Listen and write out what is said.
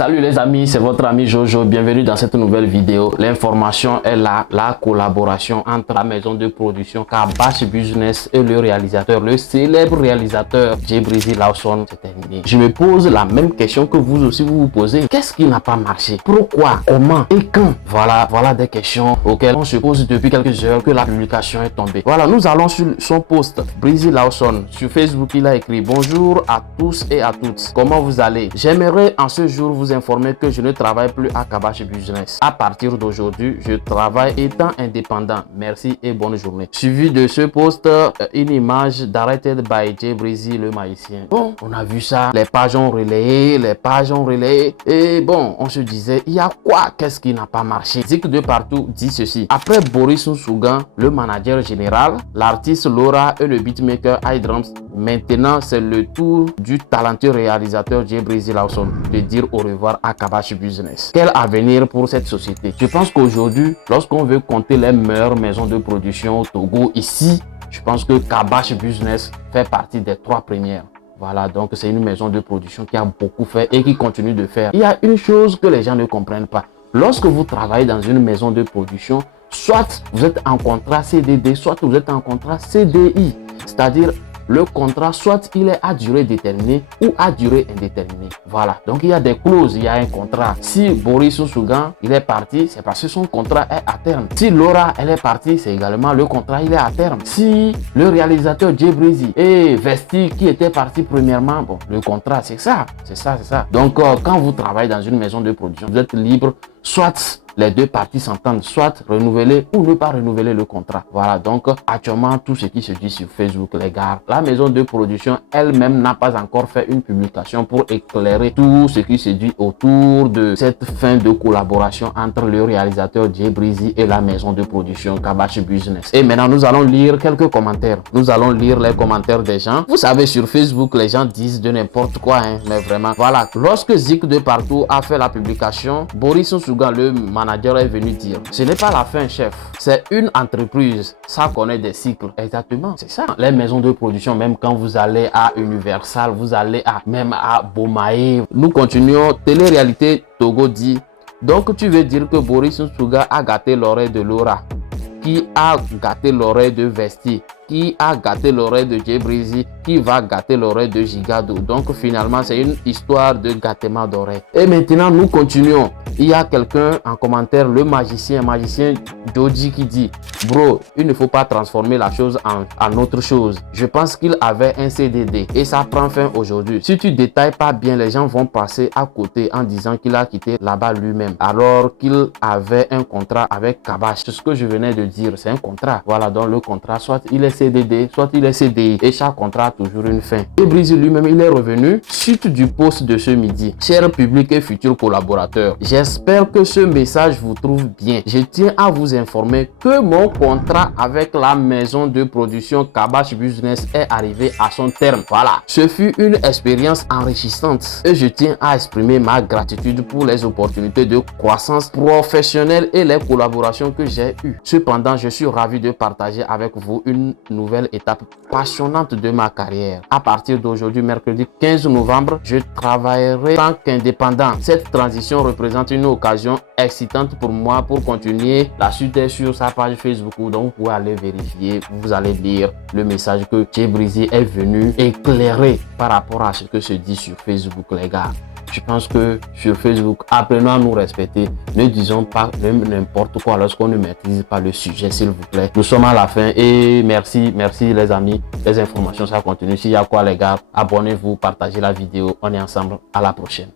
Salut les amis, c'est votre ami Jojo, bienvenue dans cette nouvelle vidéo. L'information est là, la collaboration entre la maison de production Kabash Business et le réalisateur, le célèbre réalisateur Djibrizi Lawson, c'est terminé. Je me pose la même question que vous aussi vous posez. Qu'est-ce qui n'a pas marché? Pourquoi? Comment? Et quand? Voilà des questions auxquelles on se pose depuis quelques heures que la publication est tombée. Voilà, nous allons sur son post. Brizi Lawson, sur Facebook, il a écrit: bonjour à tous et à toutes. Comment vous allez? J'aimerais en ce jour vous informer que je ne travaille plus à Kabash Business. À partir d'aujourd'hui, je travaille étant indépendant. Merci et bonne journée. Suivi de ce post, une image d'Arrêted by Djibrizi le magicien. Bon, on a vu ça, les pages ont relayé, et bon, on se disait, il y a quoi? Qu'est-ce qui n'a pas marché? Zik de partout dit ceci: après Boris Nsougan, le manager général, l'artiste Laura et le beatmaker iDrums, maintenant c'est le tour du talentueux réalisateur Djibrizi Lawson de dire au revoir à Kabash Business. Quel avenir pour cette société? Je pense qu'aujourd'hui, lorsqu'on veut compter les meilleures maisons de production au Togo, ici, je pense que Kabash Business fait partie des 3 premières. Voilà, donc c'est une maison de production qui a beaucoup fait et qui continue de faire. Il y a une chose que les gens ne comprennent pas. Lorsque vous travaillez dans une maison de production, soit vous êtes en contrat CDD, soit vous êtes en contrat CDI. C'est-à-dire, le contrat, soit il est à durée déterminée ou à durée indéterminée. Voilà, donc il y a des clauses, il y a un contrat. Si Boris Nsougan, il est parti, c'est parce que son contrat est à terme. Si Laura, elle est partie, c'est également le contrat, il est à terme. Si le réalisateur Djibrizi et Vesti qui était parti premièrement, bon, le contrat, c'est ça. Donc, quand vous travaillez dans une maison de production, vous êtes libre, soit les deux parties s'entendent, soit renouveler ou ne pas renouveler le contrat. Voilà, donc actuellement tout ce qui se dit sur Facebook, les gars, la maison de production elle-même n'a pas encore fait une publication pour éclairer tout ce qui se dit autour de cette fin de collaboration entre le réalisateur Djibrizi et la maison de production Kabash Business. Et maintenant nous allons lire quelques commentaires. Nous allons lire les commentaires des gens. Vous savez, sur Facebook, les gens disent de n'importe quoi, hein, mais vraiment. Voilà, lorsque Zik de partout a fait la publication, Boris Nsougan, le manager, est venu dire: ce n'est pas la fin, chef, c'est une entreprise, ça connaît des cycles. Exactement, c'est ça. Les maisons de production, même quand vous allez à Universal, vous allez même à Bomae, nous continuons. Télé-réalité Togo dit: donc tu veux dire que Boris Nsougan a gâté l'oreille de Laura, qui a gâté l'oreille de Vesti, qui a gâté l'oreille de Djibrizi, qui va gâter l'oreille de Gigado. Donc finalement, c'est une histoire de gâtement d'oreille. Et maintenant, nous continuons. Il y a quelqu'un en commentaire, le magicien Doji, qui dit: bro, il ne faut pas transformer la chose en autre chose. Je pense qu'il avait un CDD et ça prend fin aujourd'hui. Si tu détailles pas bien, les gens vont passer à côté en disant qu'il a quitté là-bas lui-même, alors qu'il avait un contrat avec Kabash. C'est ce que je venais de dire, c'est un contrat. Voilà, donc le contrat, soit il est CDD, soit il est CDI, et chaque contrat a toujours une fin. Et Brizi lui-même, il est revenu suite du post de ce midi: cher public et futurs collaborateurs, j'espère que ce message vous trouve bien. Je tiens à vous informer que mon contrat avec la maison de production Kabash Business est arrivé à son terme. Voilà, ce fut une expérience enrichissante et je tiens à exprimer ma gratitude pour les opportunités de croissance professionnelle et les collaborations que j'ai eues. Cependant, je suis ravi de partager avec vous une nouvelle étape passionnante de ma carrière. À partir d'aujourd'hui, mercredi 15 novembre, je travaillerai en tant qu'indépendant. Cette transition représente une occasion excitante pour moi pour continuer. La suite est sur sa page Facebook, donc vous pouvez aller vérifier. Vous allez lire le message que Djibrizi est venu éclairer par rapport à ce que se dit sur Facebook, les gars. Je pense que sur Facebook, apprenons à nous respecter. Ne disons pas n'importe quoi lorsqu'on ne maîtrise pas le sujet, s'il vous plaît. Nous sommes à la fin et merci les amis. Les informations, ça continue. S'il y a quoi, les gars, abonnez-vous, partagez la vidéo. On est ensemble. À la prochaine.